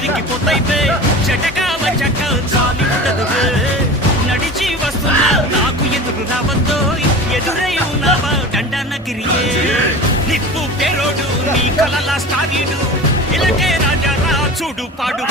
చిరికిపోతాయిపే చెటకా వచ్చాక చాలి ఉండదు నడిచి వస్తున్నా నాకు ఎదురు రావద్దో ఎదురై ఉన్నావా దండనగిరియే నిప్పు పేరోడు నీ కలల స్టారీడు ఇలాగే రాజా రా చూడు పాడు